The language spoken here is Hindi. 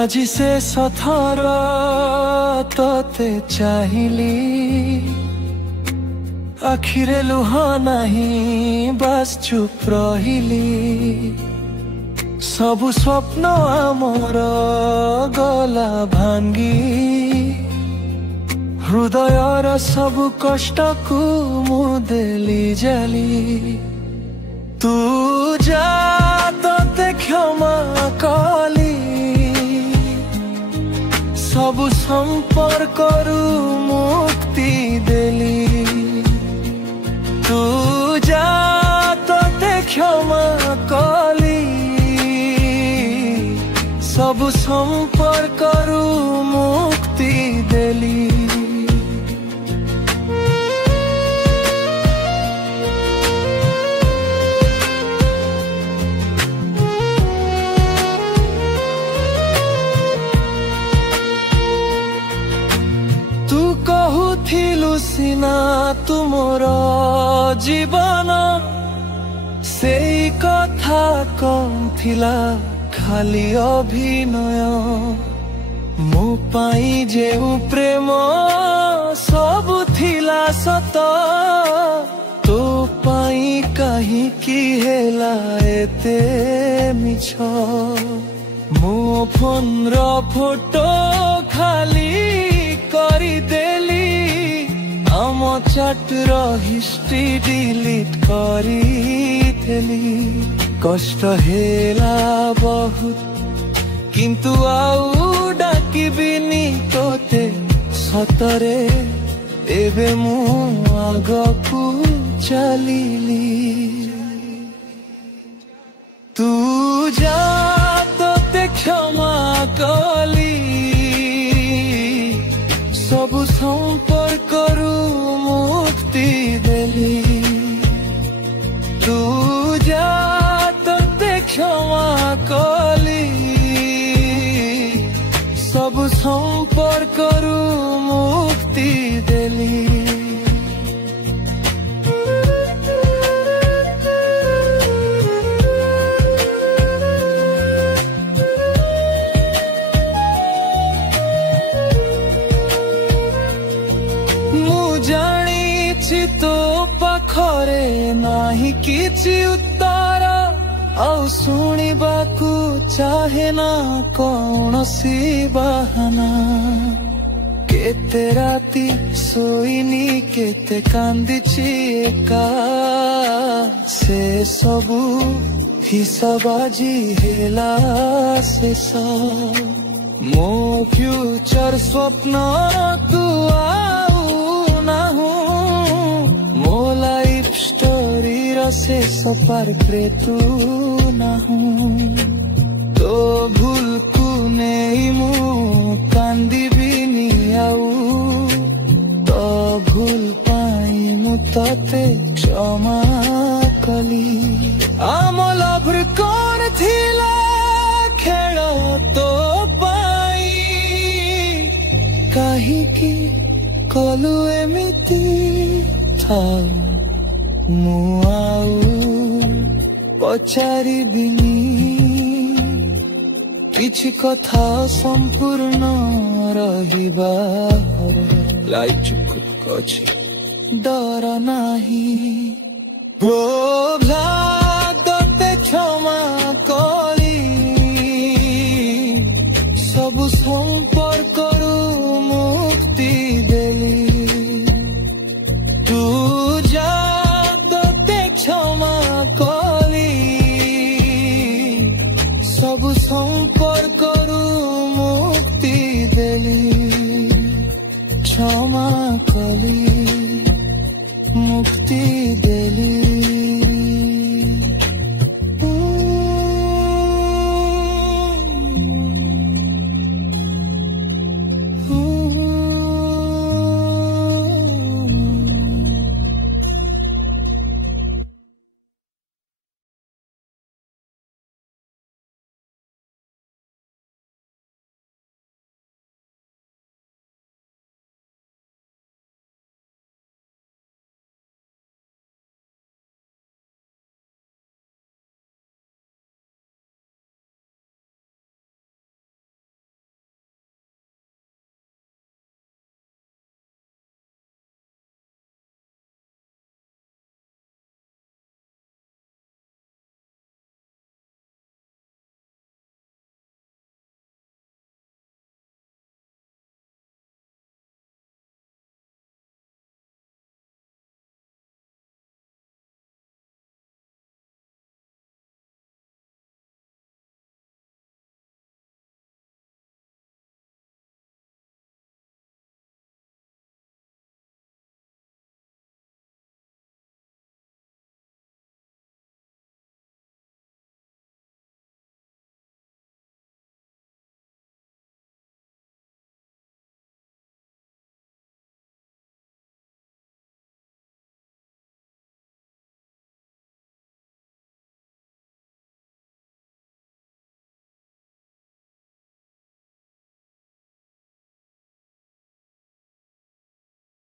আজি से सथर तोते चाहिली आखिरे लुह नहीं बस चुप रहिली सबु स्वप्न आमर गला भांगी हृदयर सबु कष्ट को मुदेली जाली तू जा तोते क्षमा कली सबु संपर्करु मुक्ति देली तू जा तोते क्षमा कली सबु संपर्करु मुक्ति देली कहूथिलु सिना तुमर जीवन से कथा कम थिला खाली अभिनय मो पाई जेउ प्रेम सब थिला सत तो पाई कहीं की हेला एते मिछ मो फोन रो फोटो खाली करी देली आम चाट हिस्ट्री डिलीट करी देली कष्ट हेला बहुत किंतु आउ डाकिबिनी तोते सतरे एबे मु आगकू चलिली तू जा तोते क्षमा कली सबु संपर्करु मुक्ति देली तू जा तोते क्षमा कली सबु संपर्करु मुक्ति देली तो पाखरे नाही किछि उत्तर आउ शुणिबाकू चाहे ना कौनसी बहाना केते राति सोइनी केते कांदिछि एका से सबु हिसाब आजी हेला शेष मो फ्यूचर स्वप्न तू आउ नाहु मो लाइफ स्टोरी शेष पार्करे तू नाहु तो भूल को नहीं मु कांदिबिनी आउ तो भूल पाई मु तते क्षमा कली आम लभर कौन थिला खेल तो पाई कहीं की कलु एमिति था मु आउ पचारिबिनी किछि कथा संपूर्ण रहिबा लाई चुप अछि डर नाही बोला तोते क्षमा कली सबु संपर्करु मुक्ति देली तू जा तोते क्षमा कली सबु संपर्करु मुक्ति देली क्षमा कली।